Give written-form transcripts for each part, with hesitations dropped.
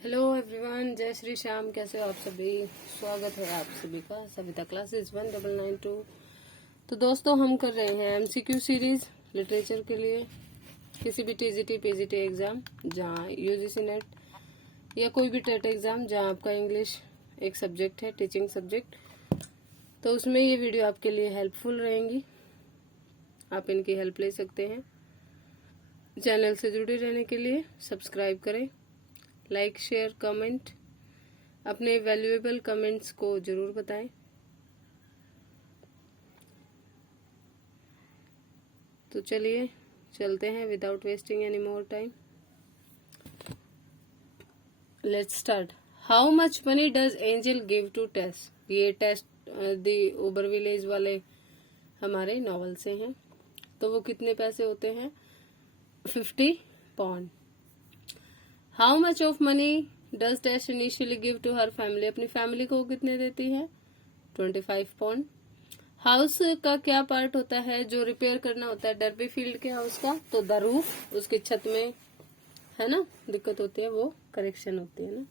Hello everyone, जय श्री श्याम। कैसे हो आप सभी? स्वागत है आप सभी का सविता क्लासेस 1992। तो दोस्तों, हम कर रहे हैं एमसीक्यू सीरीज लिटरेचर के लिए। किसी भी टीजीटी पीजीटी एग्जाम जहाँ यूजीसी नेट या कोई भी टेट एग्जाम जहाँ आपका इंग्लिश एक सब्जेक्ट है, टीचिंग सब्जेक्ट, तो उसमें ये वीडियो आपके लिए हेल्पफुल रहेंगी। आप इनकी हेल्प ले सकते हैं। चैनल से जुड़े रहने के लिए सब्सक्राइब करें, लाइक शेयर कमेंट, अपने वैल्यूएबल कमेंट्स को जरूर बताएं। तो चलिए चलते हैं without wasting any more time. Let's start. How much money does Angel give to Tess? ये टेस्ट दी ओबर विलेज वाले हमारे नॉवल से हैं। तो वो कितने पैसे होते हैं? 50 pound. How much of money does Tess initially give to her family? अपनी फैमिली को कितने देती है? 25 पाउंड। हाउस का क्या पार्ट होता है जो रिपेयर करना होता है डर्बी फील्ड के हाउस का? तो द रूफ, उसकी छत में है ना दिक्कत होती है, वो करेक्शन होती है ना।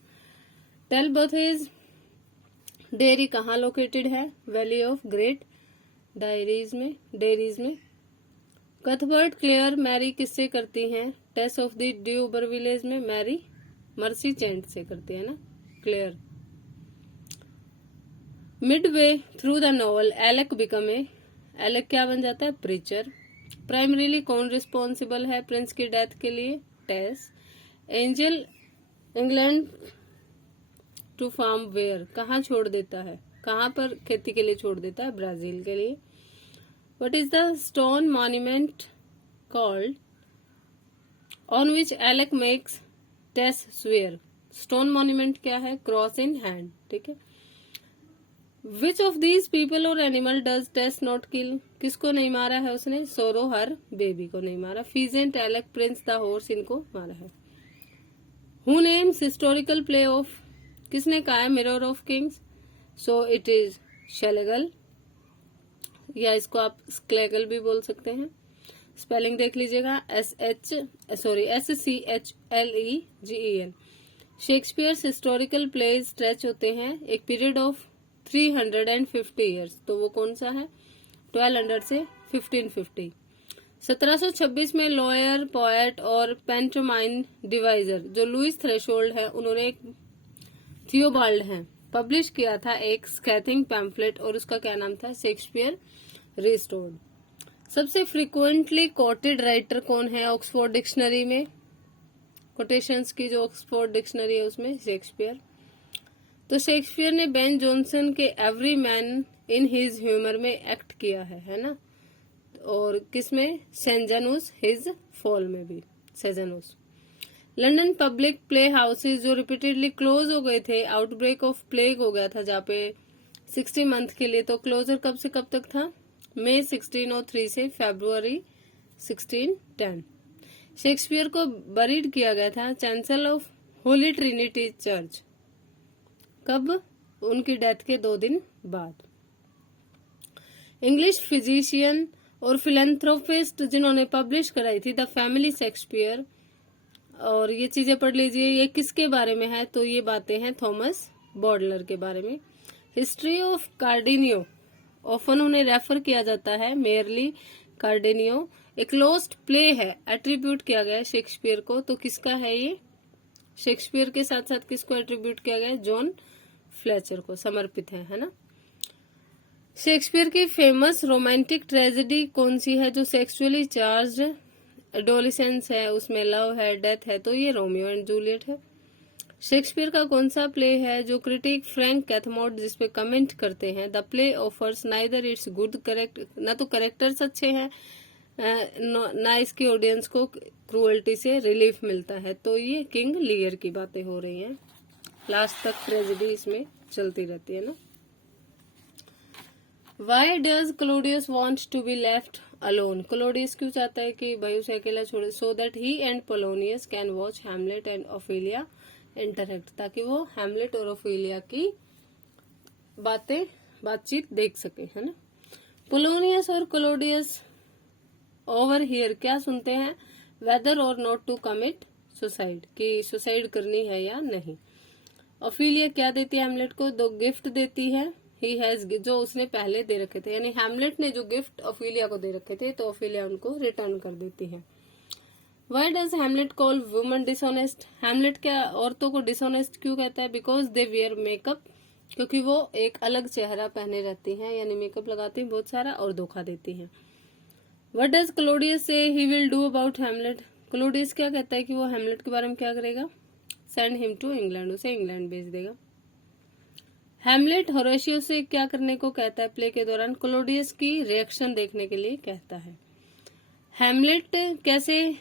टेल बोथ इज डेयरी कहाँ लोकेटेड है? वैली ऑफ ग्रेट डेयरीज में। कथबर्ट क्लेयर मैरी किससे करती हैं? Tess of the d'Urbervilles में मैरी मर्सी चेंट से करती है ना Clare. Midway through the novel Alec become Alec क्या बन जाता है? प्रीचर। प्राइमरीली कौन रिस्पॉन्सिबल है प्रिंस की डेथ के लिए? Tess. Angel England to farm where कहाँ छोड़ देता है? कहाँ पर खेती के लिए छोड़ देता है? ब्राजील के लिए। What is the stone monument called on which Alec makes Tess swear? Stone monument क्या है? Cross in hand, ठीक है। Which of these people or animal does Tess not kill? किसको नहीं मारा है उसने? सोरो हर बेबी को नहीं मारा। Pheasant, Alec, Prince the horse इनको मारा है। Who names historical play of? किसने कहा है Mirror of Kings? So it is Schlegel, या इसको आप स्क्लेगल भी बोल सकते हैं। स्पेलिंग देख लीजिएगा, SCHLEGEL। Shakespeare's historical plays stretch होते हैं एक पीरियड ऑफ 350 ईयर्स। तो वो कौन सा है? 1200 से 1550। 1726 में लॉयर, पोएट और पेंटोमाइन डिवाइजर जो लुइस थ्रेशोल्ड है, उन्होंने एक थियोबाल्ड है पब्लिश किया था एक स्कैथिंग पैम्फलेट, और उसका क्या नाम था? Shakespeare restored. सबसे फ्रीक्वेंटली कोटेड राइटर कौन है ऑक्सफोर्ड डिक्शनरी में? कोटेशंस की जो ऑक्सफोर्ड डिक्शनरी है उसमें शेक्सपियर। तो शेक्सपियर ने बेन जॉनसन के every man in his humour में एक्ट किया है ना। और किसमें? सेजनुस हिज फॉल में भी सेजनुस। लंदन पब्लिक प्ले हाउसेज जो रिपीटेडली क्लोज हो गए थे, आउटब्रेक ऑफ प्लेग हो गया था जहाँ पे 60 मंथ के लिए। तो क्लोजर कब से कब तक था? मई 1603 से फरवरी 1610। शेक्सपियर को बरीड किया गया था चैंसल ऑफ होली ट्रिनिटी चर्च। कब? उनकी डेथ के 2 दिन बाद। इंग्लिश फिजिशियन और फिलेंथ्रोपिस्ट जिन्होंने पब्लिश कराई थी द फैमिली शेक्सपियर, और ये चीजें पढ़ लीजिए, ये किसके बारे में है? तो ये बातें हैं थॉमस बॉडलर के बारे में। हिस्ट्री ऑफ कार्डिनियो ऑफन उन्हें रेफर किया जाता है, मेयरली कार्डिनियो एक लोस्ट प्ले है, एट्रीब्यूट किया गया है शेक्सपियर को। तो किसका है ये? शेक्सपियर के साथ साथ किसको एट्रीब्यूट किया गया है? जॉन फ्लेचर को समर्पित है ना। शेक्सपियर की फेमस रोमांटिक ट्रेजेडी कौन सी है जो सेक्सुअली चार्ज? एडोलिसेंस है, उसमें लव है, डेथ है, तो ये रोमियो एंड जूलियट है। शेक्सपियर का कौन सा प्ले है जो क्रिटिक फ्रैंक कैथमोट जिसपे कमेंट करते हैं? The play offers neither it's good correct, ना तो करेक्टर्स अच्छे हैं ना इसकी ऑडियंस को क्रूअल्टी से रिलीफ मिलता है। तो ये किंग लियर की बातें हो रही हैं। लास्ट तक ट्रेजेडी इसमें चलती रहती है ना। Why does Claudius want to be left alone? Claudius क्यों चाहता है कि भाई उसे अकेला छोड़े? So that he and Polonius can watch Hamlet and Ophelia interact, ताकि वो हैमलेट और ओफेलिया की बातचीत देख सके, है ना। पोलोनियस और क्लोडियस ओवर हियर क्या सुनते हैं? वेदर और नॉट टू कमिट सुसाइड, कि सुसाइड करनी है या नहीं। ओफिलिया क्या देती है हैमलेट को? 2 गिफ्ट देती है। ही हैज, जो उसने पहले दे रखे थे, यानी हैमलेट ने जो गिफ्ट ओफिलिया को दे रखे थे तो ओफिलिया उनको रिटर्न कर देती है। Why does Hamlet call woman dishonest? Hamlet क्या औरतों को डिसऑनेस्ट क्यों कहता है? बिकॉज दे वियर मेकअप, क्योंकि वो एक अलग चेहरा पहने रहती हैं, यानी मेकअप लगाती हैं बहुत सारा और धोखा देती हैं। व्हाट डज क्लोडियस से he will do about Hamlet? Claudius क्या कहता है कि वो हैमलेट के बारे में क्या करेगा? सेंड हिम टू इंग्लैंड, उसे इंग्लैंड भेज देगा। हैमलेट होरेशियो से क्या करने को कहता है प्ले के दौरान? क्लोडियस की रिएक्शन देखने के लिए कहता है। हैमलेट कैसे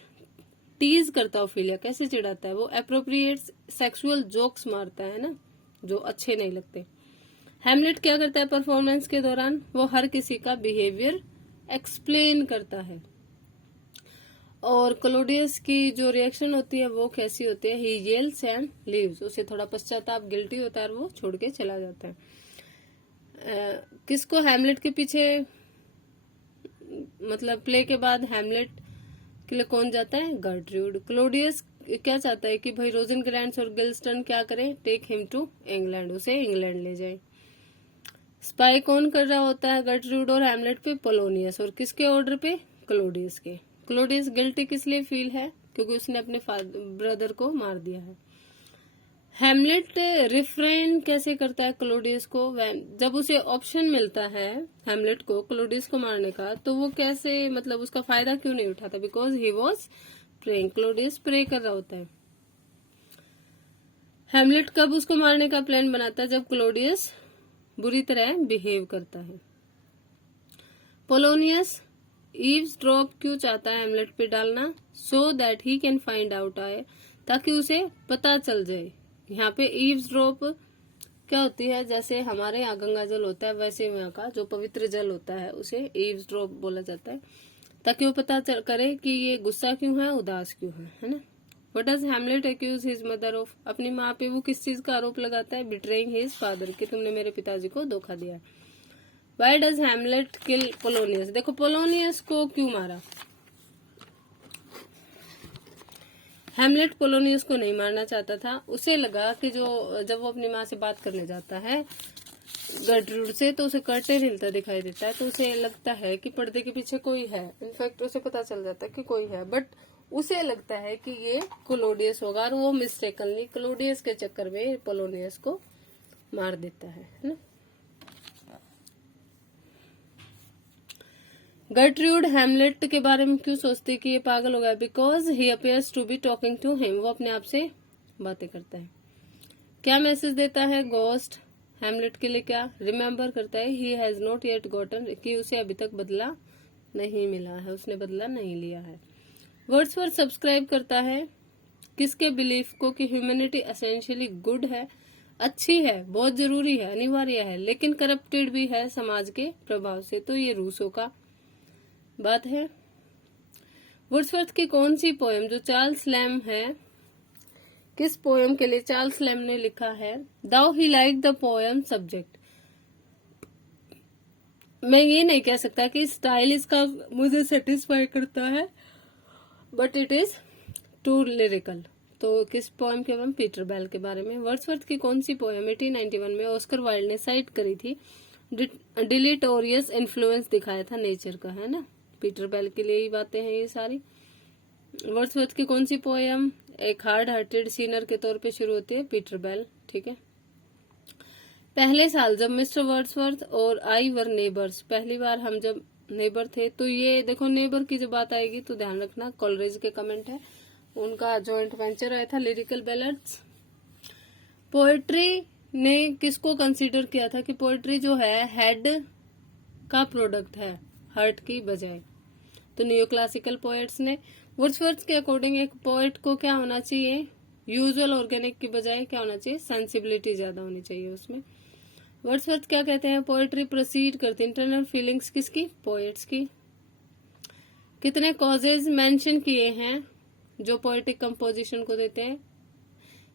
टीज करता है ओफिलिया, कैसे चिढ़ाता है? वो एप्रोप्रिएट सेक्सुअल जोक्स मारता है ना, जो अच्छे नहीं लगते। हैमलेट क्या करता है परफॉर्मेंस के दौरान? वो हर किसी का बिहेवियर एक्सप्लेन करता है। और क्लोडियस की जो रिएक्शन होती है वो कैसी होती है? ही येल्स एंड लीव्स, उसे थोड़ा पश्चाताप, गिल्टी होता है और वो छोड़ के चला जाता है। किसको हैमलेट के पीछे, मतलब प्ले के बाद हैमलेट के लिए कौन जाता है? गर्ट्रूड। क्लोडियस क्या चाहता है कि भाई रोजेनक्रैंट्स और गिल्स्टन क्या करें? टेक हिम टू इंग्लैंड, उसे इंग्लैंड ले जाए। स्पाई कौन कर रहा होता है गर्ट्रूड और हैमलेट पे? पोलोनियस। और किसके ऑर्डर पे? क्लोडियस के। क्लोडियस गिल्टी किस लिए फील है? क्योंकि उसने अपने ब्रदर को मार दिया है। हैमलेट रिफ्रेन कैसे करता है क्लोडियस को? जब उसे ऑप्शन मिलता है हैमलेट को क्लोडियस को मारने का, तो वो कैसे, मतलब उसका फायदा क्यों नहीं उठाता? Because he was praying, Claudius pray कर रहा होता है। हैमलेट कब उसको मारने का प्लान बनाता है? जब क्लोडियस बुरी तरह बिहेव करता है। पोलोनियस ईव्स ड्रॉप क्यों चाहता है हैमलेट पे डालना? So that he can find out आए, ताकि उसे पता चल जाए। यहाँ पे ईव्स ड्रॉप क्या होती है? जैसे हमारे यहाँ गंगा जल होता है, वैसे यहाँ का जो पवित्र जल होता है उसे ईव्स ड्रॉप बोला जाता है, ताकि वो पता करे कि ये गुस्सा क्यों है, उदास क्यों है ना। What does Hamlet accuse his mother of? अपनी माँ पे वो किस चीज का आरोप लगाता है? बिट्रेइंग हिज फादर, कि तुमने मेरे पिताजी को धोखा दिया। Why does Hamlet kill Polonius? देखो पोलोनियस को क्यों मारा? हैमलेट पोलोनियस को नहीं मारना चाहता था। उसे लगा कि जब वो अपनी माँ से बात करने जाता है गर्ट्रूड से, तो उसे कर्टेन हिलता दिखाई देता है, तो उसे लगता है कि पर्दे के पीछे कोई है। इनफैक्ट उसे पता चल जाता है कि कोई है, बट उसे लगता है कि ये क्लोडियस होगा, और वो मिस्टेकनली क्लोडियस के चक्कर में पोलोनियस को मार देता है ना। गर्ट्रूड हैमलेट के बारे में क्यों सोचती है कि ये पागल हो गया? Because he appears to be talking to him, वो अपने आप से बातें करता है। क्या मैसेज देता है गोस्ट हैमलेट के लिए? क्या रिमेम्बर करता है? He has not yet gotten, कि उसे अभी तक बदला नहीं मिला है, उसने बदला नहीं लिया है। वर्ड्सवर्थ सब्सक्राइब करता है किसके बिलीफ को? कि ह्यूमैनिटी एसेंशियली गुड है, अच्छी है, बहुत जरूरी है, अनिवार्य है, लेकिन करप्टेड भी है समाज के प्रभाव से। तो ये रूसो का बात है। वर्ड्सवर्थ की कौन सी पोएम, जो चार्ल्स लैम है, किस पोएम के लिए चार्ल्स लैम ने लिखा है? दाउ ही लाइक द पोएम सब्जेक्ट। मैं ये नहीं कह सकता कि स्टाइल इसका मुझे सेटिस्फाई करता है, but it is too lyrical. तो किस पोएम के बारे में? पीटर बेल के बारे में। वर्ड्सवर्थ की कौन सी पोएम 1891 में ऑस्कर वाइल्ड ने साइट करी थी? डिलीटोरियस इन्फ्लुएंस दिखाया था नेचर का, है ना। पीटर बेल के लिए ही बातें हैं ये सारी। वर्ड्सवर्थ की कौन सी पोएम एक हार्ड हार्टेड सीनर के तौर पे शुरू होती है? पीटर बेल, ठीक है। पहले साल जब मिस्टर वर्ड्सवर्थ और आई वर नेबर्स, पहली बार हम जब नेबर थे, तो ये देखो नेबर की जब बात आएगी तो ध्यान रखना, कॉलरेज के कमेंट है, उनका जॉइंट वेंचर आया था लिरिकल बैलेड्स। पोएट्री ने किसको कंसीडर किया था कि पोएट्री जो है हेड का प्रोडक्ट है, हार्ट की बजाय? तो न्यू क्लासिकल पोएट्स ने। वर्ड्सवर्थ के अकॉर्डिंग एक पोएट को क्या होना चाहिए? यूजुअल ऑर्गेनिक की बजाय क्या होना चाहिए? सेंसिबिलिटी ज्यादा होनी चाहिए उसमें। वर्ड्सवर्थ क्या कहते हैं? पोएट्री प्रोसीड करती इंटरनल फीलिंग्स किसकी? पोएट्स की। कितने कॉजेज मेंशन किए हैं जो पोएटिक कंपोजिशन को देते हैं?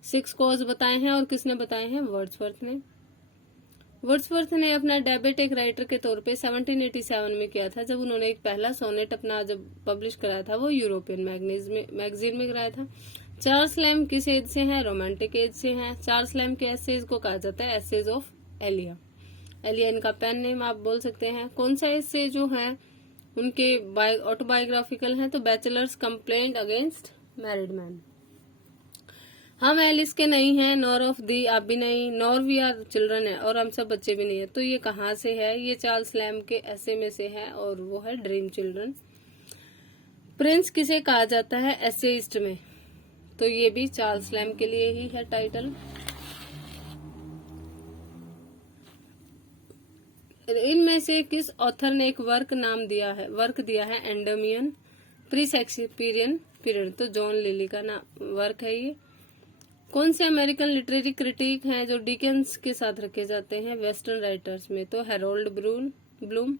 6 कॉज बताए हैं, और किसने बताए हैं? वर्ड्सवर्थ ने। वर्ड्सवर्थ ने अपना डेब्यूट एक राइटर के तौर पे 1787 में किया था, जब उन्होंने एक पहला सोनेट अपना जब पब्लिश कराया था, वो यूरोपियन मैगजीन में कराया था। चार्ल्स लैम्ब किस एज से हैं? रोमांटिक एज से हैं। चार्ल्स लैम्ब के एसेज को कहा जाता है एसेज ऑफ एलिया। एलिया इनका पेन नेम आप बोल सकते हैं। कौन सा एसे जो है उनके ऑटोबायोग्राफिकल हैं? तो bachelors complaint against married man. हम एलिस के नहीं हैं, नॉर ऑफ दी आप भी नहीं, नॉर वी आर चिल्ड्रन है, और हम सब बच्चे भी नहीं है। तो ये कहाँ से है? ये चार्ल्स लैम्ब के ऐसे में से है और वो है ड्रीम चिल्ड्रन। प्रिंस किसे कहा जाता है एसेइस्ट में? तो ये भी चार्ल्स लैम्ब के लिए ही है टाइटल। इनमें से किस ऑथर ने एक वर्क दिया है एंडोमियन प्री शेक्सपियरियन पीरियड? तो जॉन लिली का वर्क है ये। कौन से अमेरिकन लिटरेरी क्रिटिक हैं जो डिकेंस के साथ रखे जाते हैं वेस्टर्न राइटर्स में? तो हैरोल्ड ब्लूम।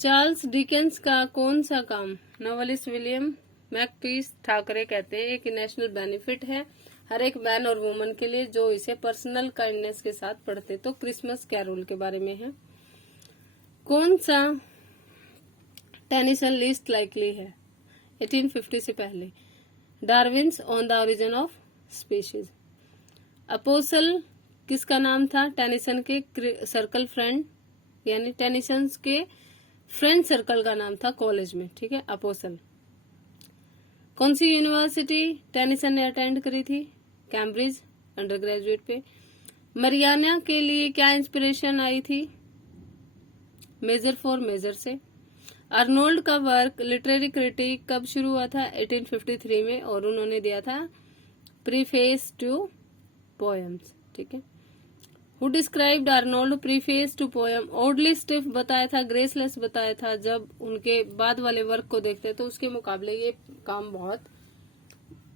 चार्ल्स डिकेंस का कौन सा काम नॉवेलिस्ट विलियम मैकपीस ठाकरे कहते हैं एक नेशनल बेनिफिट है हर एक मैन और वुमन के लिए जो इसे पर्सनल काइंडनेस के साथ पढ़ते? तो क्रिसमस कैरोल के बारे में है। कौन सा टेनिसन लीस्ट लाइकली है 1850 से पहले? Darwin's on the origin of species. Apostle किसका नाम था? टेनिसन के सर्कल फ्रेंड, यानी टेनिसन के फ्रेंड सर्कल का नाम था कॉलेज में, ठीक है, अपोसल। कौन सी यूनिवर्सिटी टेनिसन ने अटेंड करी थी? कैम्ब्रिज, अंडर ग्रेजुएट पे। मरियाना के लिए क्या इंस्पिरेशन आई थी? मेजर फॉर मेजर से। अर्नोल्ड का वर्क लिटरेरी क्रिटिक कब शुरू हुआ था? 1853 में, और उन्होंने दिया था प्रीफेस टू पोएम्स, ठीक है। Who described Arnold preface to poem? Oddly stiff बताया था, ग्रेसलेस बताया था। जब उनके बाद वाले वर्क को देखते तो उसके मुकाबले ये काम बहुत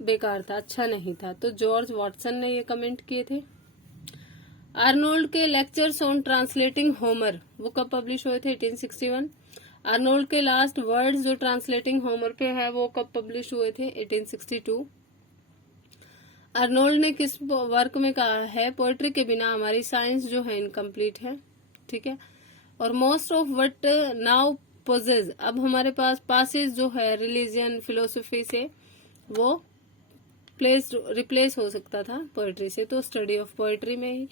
बेकार था, अच्छा नहीं था। तो जॉर्ज वॉटसन ने ये कमेंट किए थे। आर्नोल्ड के लेक्चर्स ऑन ट्रांसलेटिंग होमर वो कब पब्लिश हुए थे? 1861। आर्नोल्ड के लास्ट वर्ड्स जो ट्रांसलेटिंग होमर पे है वो कब पब्लिश हुए थे? 1862। आर्नोल्ड ने किस वर्क में कहा है पोएट्री के बिना हमारी साइंस जो है इनकम्प्लीट है, ठीक है। और most of what now poses, अब हमारे पास पासेज जो है रिलीजन फिलोसफी से वो रिप्लेस हो सकता था पोएट्री से, तो स्टडी ऑफ पोएट्री में ही।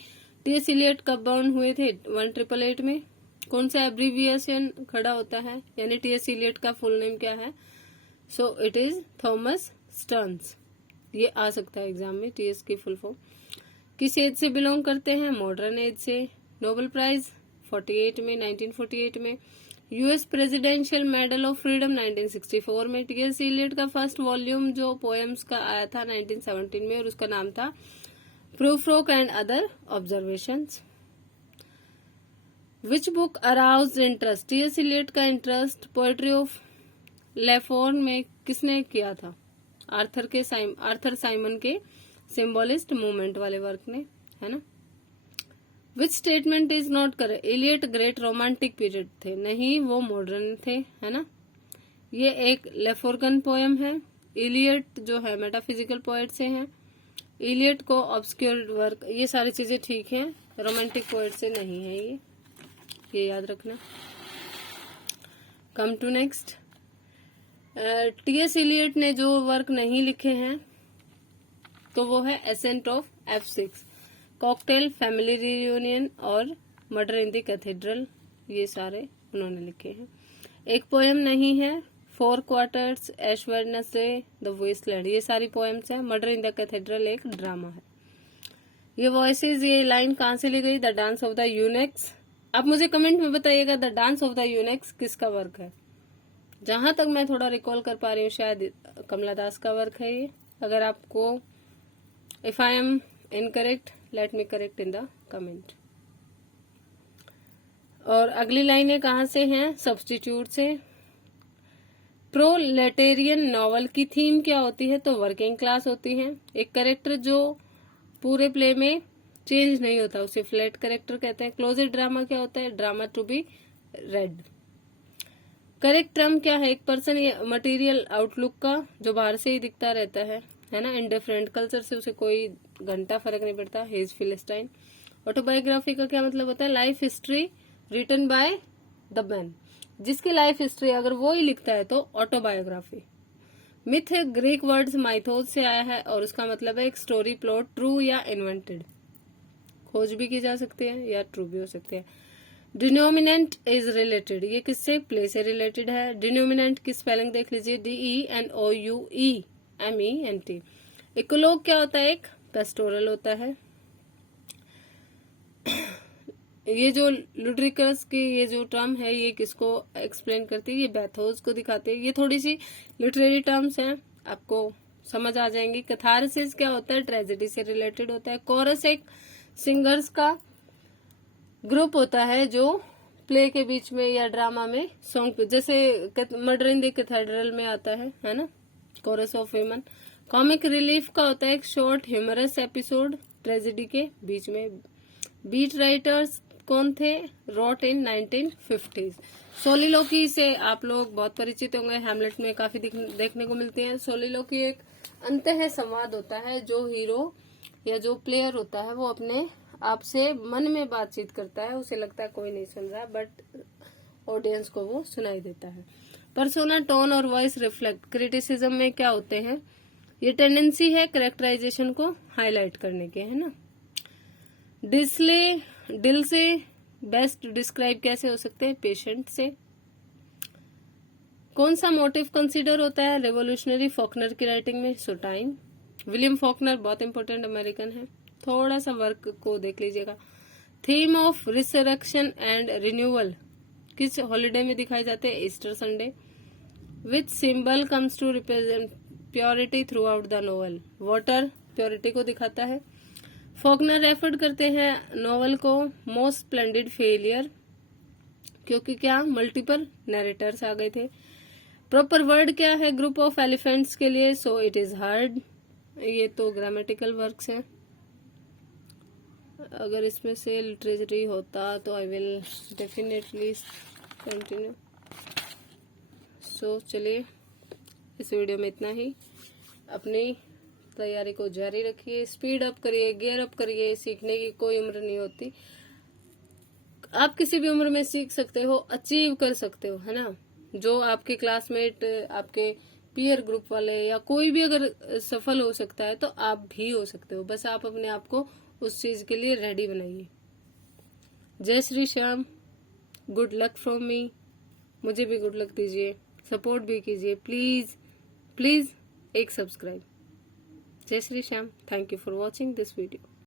टी.एस. इलियट कब बॉर्न हुए थे? 1888 में। कौन सा एब्रीविएशन खड़ा होता है, यानी टी.एस. इलियट का फुल नेम क्या है? So it is Thomas Stearns. ये आ सकता है एग्जाम में, टीएस की फुल फॉर्म। किस एज से बिलोंग करते हैं? मॉडर्न एज से। नोबेल प्राइज 1948 में। US presidential medal of freedom 1964 में। टी.एस. इलियट का फर्स्ट वॉल्यूम जो पोएम्स का आया था 1917 में, और उसका नाम था Prufrock and other observations. Which book aroused interest? T.S.. Eliot का इंटरेस्ट पोएट्री ऑफ लेफोर्न में किसने किया था? आर्थर साइमन के सिंबलिस्ट मूवमेंट वाले वर्क ने, है ना। Which statement is not correct? Eliot great romantic period थे, नहीं वो मॉडर्न थे, है ना। ये एक लेफोर्गन पोएम है। इलियट जो है मेटाफिजिकल पोएट से हैं। इलियट को ऑब्सक्योर वर्क, ये सारी चीजें ठीक हैं, रोमांटिक पोएट से नहीं है ये याद रखना। Come to next. T S. Eliot ने जो वर्क नहीं लिखे हैं तो वो है ascent of F6, cocktail, family reunion और मर्डर इन द कैथेड्रल, ये सारे उन्होंने लिखे हैं। एक पोएम नहीं है, 4 quarters, Ash Wednesday, the wasteland, ये सारी पोएम्स हैं। मर्डर इन द कैथेड्रल एक ड्रामा है। ये वॉइसेस, ये लाइन कहाँ से ली गई? The dance of the eunuchs. आप मुझे कमेंट में बताइएगा the dance of the eunuchs किसका वर्क है। जहां तक मैं थोड़ा रिकॉल कर पा रही हूँ शायद कमला दास का वर्क है ये। अगर आपको if I am incorrect let me correct in the comment. और अगली लाइनें कहाँ से हैं? सब्स्टिट्यूट से। प्रोलेटेरियन नॉवल की थीम क्या होती है? तो वर्किंग क्लास होती है। एक कैरेक्टर जो पूरे प्ले में चेंज नहीं होता उसे फ्लैट कैरेक्टर कहते हैं। क्लोजेड ड्रामा क्या होता है? Drama to be read. Correct term क्या है? एक पर्सन या मटेरियल आउटलुक का जो बाहर से ही दिखता रहता है ना। इंडिफरेंट कल्चर से उसे कोई घंटा फर्क नहीं पड़ता। Hedge Philistine. ऑटोबायोग्राफी का क्या मतलब होता है? Life history written by the man, जिसकी लाइफ हिस्ट्री अगर वो ही लिखता है तो autobiography. Myth Greek words mythos से आया है और उसका मतलब है एक स्टोरी प्लॉट, ट्रू या इन्वेंटेड। खोज भी की जा सकती है या ट्रू भी हो सकती है। डिनोमिनेंट इज रिलेटेड, ये किससे? प्ले से रिलेटेड है। डिनोमिनेंट की स्पेलिंग देख लीजिए, DENOUEMENT। इकोलॉग क्या होता है? एक पेस्टोरल होता है। ये जो लुड्रिकस की ये जो टर्म है ये किसको एक्सप्लेन करती है? ये बैथोस को दिखाती है। ये थोड़ी सी लिटरेरी टर्म्स हैं, आपको समझ आ जाएंगी। कैथारसिस क्या होता है? ट्रेजेडी से रिलेटेड होता है। कोरस एक सिंगर्स का ग्रुप होता है जो प्ले के बीच में या ड्रामा में सॉन्ग, जैसे मर्डर इन द कैथेड्रल में आता है ना, chorus of women. Comic relief का होता है एक शॉर्ट ह्यूमरस एपिसोड ट्रेजेडी के बीच में। बीट राइटर्स कौन थे? रॉट इन 1950s। सोलिलोकी से आप लोग बहुत परिचित होंगे, हैमलेट में काफी देखने को मिलती हैं। सोलिलोकी एक अंतः संवाद होता है जो हीरो या जो प्लेयर होता है वो अपने आप से मन में बातचीत करता है, उसे लगता है कोई नहीं सुन रहा बट ऑडियंस को वो सुनाई देता है। पर्सोना, टोन और वॉइस रिफ्लेक्ट क्रिटिसिज्म में क्या होते हैं? ये टेंडेंसी है कैरेक्टराइजेशन को हाईलाइट करने के, है ना। दिल से बेस्ट डिस्क्राइब कैसे हो सकते हैं? पेशेंट से। कौन सा मोटिव कंसीडर होता है रेवोल्यूशनरी फॉकनर की राइटिंग में? So time. विलियम फॉकनर बहुत इंपॉर्टेंट अमेरिकन है, थोड़ा सा वर्क को देख लीजिएगा। Theme of resurrection and renewal किस हॉलिडे में दिखाए जाते हैं? Easter Sunday. Which symbol comes to represent purity throughout the novel? Water purity को दिखाता है। फॉकनर रेफर करते हैं नोवेल को मोस्ट स्प्लेंडेड फेलियर, क्योंकि क्या मल्टीपल नैरेटर्स आ गए थे। प्रॉपर वर्ड क्या है ग्रुप ऑफ एलिफेंट्स के लिए? सो इट इज हर्ड। ये तो ग्रामेटिकल वर्क्स हैं। अगर इसमें से लिटरेचरी होता तो आई विल डेफिनेटली कंटिन्यू। सो चलिए, इस वीडियो में इतना ही। अपनी तैयारी को जारी रखिए, स्पीड अप करिए, गियर अप करिए। सीखने की कोई उम्र नहीं होती, आप किसी भी उम्र में सीख सकते हो, अचीव कर सकते हो, है ना। जो आपके क्लासमेट, आपके पीयर ग्रुप वाले या कोई भी अगर सफल हो सकता है तो आप भी हो सकते हो। बस आप अपने आप को उस चीज के लिए रेडी बनाइए। जय Shri Shyam, good luck from me. मुझे भी गुड लक दीजिए, सपोर्ट भी कीजिए प्लीज प्लीज, एक सब्सक्राइब। जय Shri Shyam. Thank you for watching this video.